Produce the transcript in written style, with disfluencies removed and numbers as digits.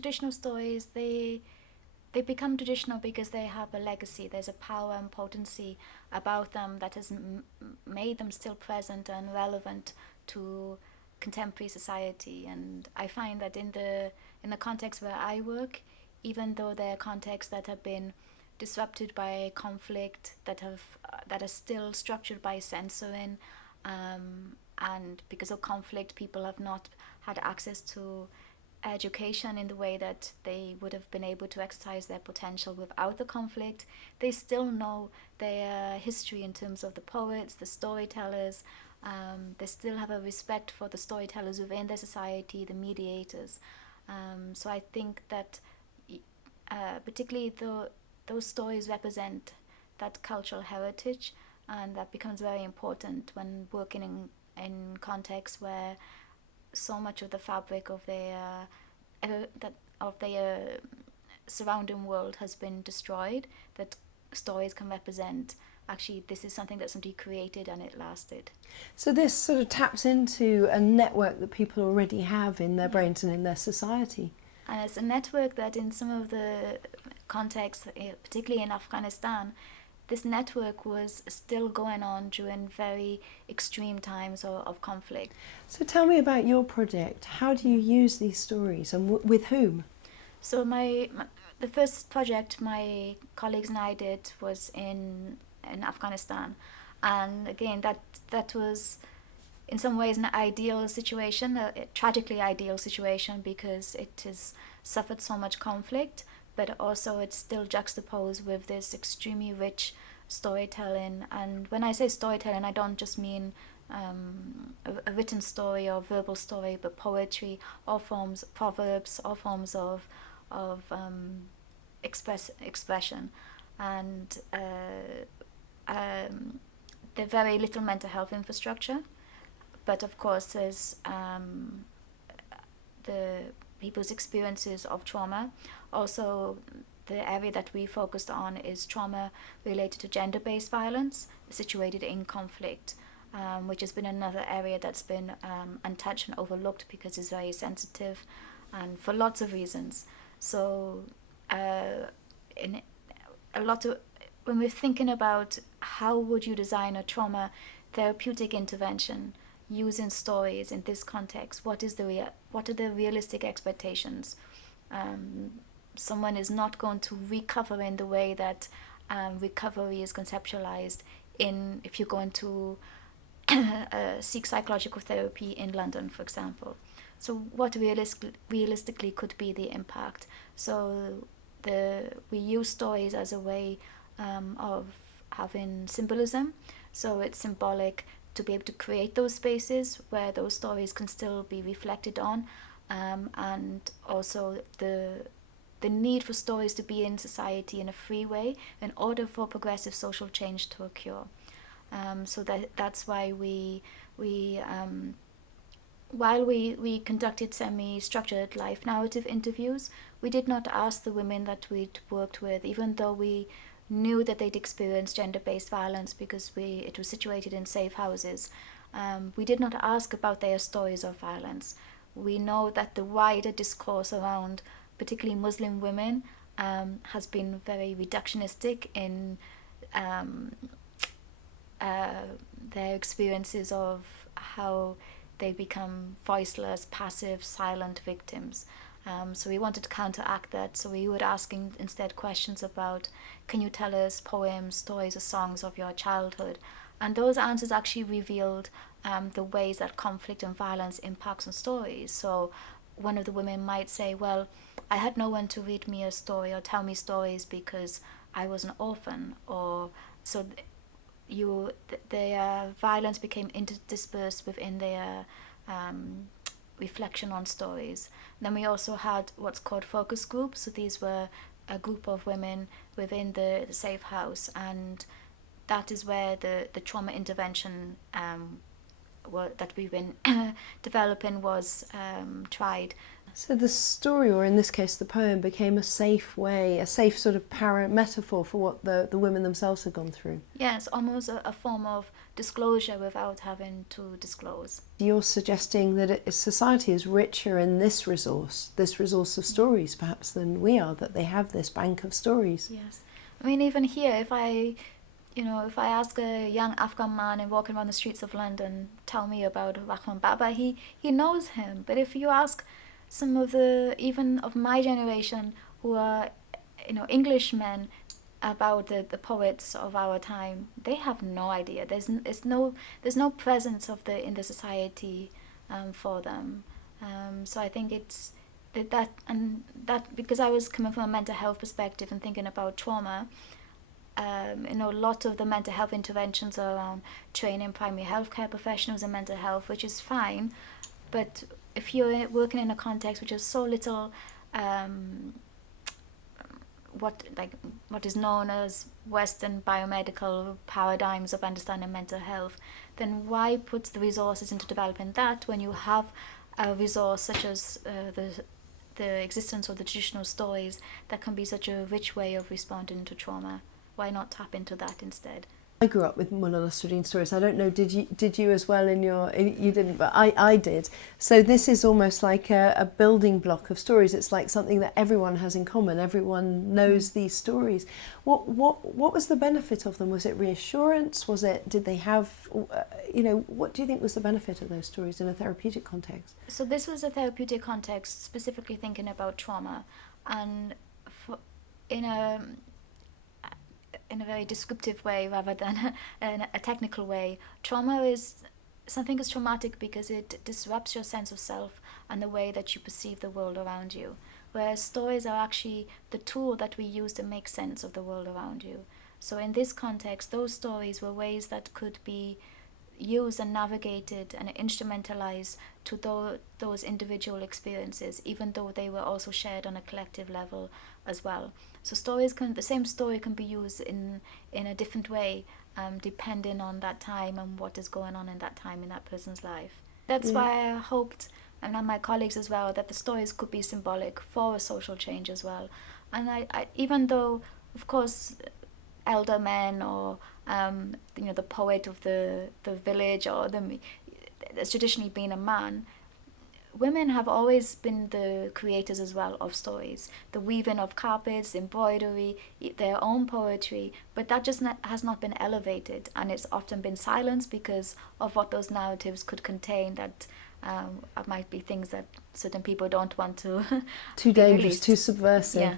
Traditional stories, they become traditional because they have a legacy. There's a power and potency about them that has made them still present and relevant to contemporary society. And I find that in the context where I work, even though they're contexts that have been disrupted by conflict, that are still structured by censoring, and because of conflict, people have not had access to education in the way that they would have been able to exercise their potential without the conflict. They still know their history in terms of the poets, the storytellers. They still have a respect for the storytellers within their society, the mediators. So I think that particularly those stories represent that cultural heritage, and that becomes very important when working in contexts where so much of the fabric of their surrounding world has been destroyed, that stories can represent actually this is something that somebody created and it lasted. So this sort of taps into a network that people already have in their brains and in their society. And it's a network that in some of the contexts, particularly in Afghanistan, this network was still going on during very extreme times of conflict. So tell me about your project. How do you use these stories and with whom? So the first project my colleagues and I did was in Afghanistan, and again that was in some ways an ideal situation, a tragically ideal situation, because it has suffered so much conflict, but also it's still juxtaposed with this extremely rich storytelling. And when I say storytelling, I don't just mean a written story or verbal story, but poetry, all forms, proverbs, all forms of expression. And there's very little mental health infrastructure, but of course there's the people's experiences of trauma. Also, the area that we focused on is trauma related to gender-based violence situated in conflict, which has been another area that's been untouched and overlooked because it's very sensitive and for lots of reasons. So in a lot of when we're thinking about how would you design a trauma therapeutic intervention using stories in this context, what are the realistic expectations? Someone is not going to recover in the way that recovery is conceptualized if you're going to seek psychological therapy in London, for example. So what realistically could be the impact? So we use stories as a way of having symbolism. So it's symbolic to be able to create those spaces where those stories can still be reflected on, and also the need for stories to be in society in a free way in order for progressive social change to occur. So that's why while we conducted semi-structured life narrative interviews, we did not ask the women that we'd worked with, even though we knew that they'd experienced gender-based violence because it was situated in safe houses. We did not ask about their stories of violence. We know that the wider discourse around particularly Muslim women has been very reductionistic in their experiences of how they become voiceless, passive, silent victims. So we wanted to counteract that. So we were asking instead questions about, can you tell us poems, stories, or songs of your childhood? And those answers actually revealed the ways that conflict and violence impacts on stories. So one of the women might say, well, I had no one to read me a story or tell me stories because I was an orphan, or so their violence became interspersed within their reflection on stories. Then we also had what's called focus groups. So these were a group of women within the safe house, and that is where the trauma intervention that we've been developing was tried. So the story, or in this case the poem, became a safe way, a safe sort of metaphor for what the women themselves had gone through. Yes, almost a form of disclosure without having to disclose. You're suggesting that society is richer in this resource of stories, perhaps, than we are, that they have this bank of stories. Yes. I mean, even here, if I ask a young Afghan man and walking around the streets of London, tell me about Rahman Baba, he knows him. But if you ask some of even of my generation, who are, Englishmen, about the poets of our time, they have no idea. There's no presence in the society for them. So I think it's that because I was coming from a mental health perspective and thinking about trauma. A lot of the mental health interventions are around training primary healthcare professionals in mental health, which is fine. But if you're working in a context which is so little what is known as Western biomedical paradigms of understanding mental health, then why put the resources into developing that when you have a resource such as the existence of the traditional stories that can be such a rich way of responding to trauma? Why not tap into that instead? I grew up with Mullah Nasruddin stories. I don't know, did you as well you didn't, but I did. So this is almost like a building block of stories. It's like something that everyone has in common. Everyone knows these stories. What was the benefit of them? Was it reassurance? Did they have, what do you think was the benefit of those stories in a therapeutic context? So this was a therapeutic context, specifically thinking about trauma, and in a very descriptive way rather than a technical way. Something is traumatic because it disrupts your sense of self and the way that you perceive the world around you. Whereas stories are actually the tool that we use to make sense of the world around you. So in this context, those stories were ways that could be used and navigated and instrumentalized to those individual experiences, even though they were also shared on a collective level as well. So the same story can be used in a different way, depending on that time and what is going on in that time in that person's life. That's why I hoped, and my colleagues as well, that the stories could be symbolic for a social change as well. And I even though, of course, elder men or the poet of the village or there's traditionally been a man, women have always been the creators as well of stories, the weaving of carpets, embroidery, their own poetry, but that just has not been elevated, and it's often been silenced because of what those narratives could contain, that might be things that certain people don't want to too dangerous, released. too subversive. Yeah.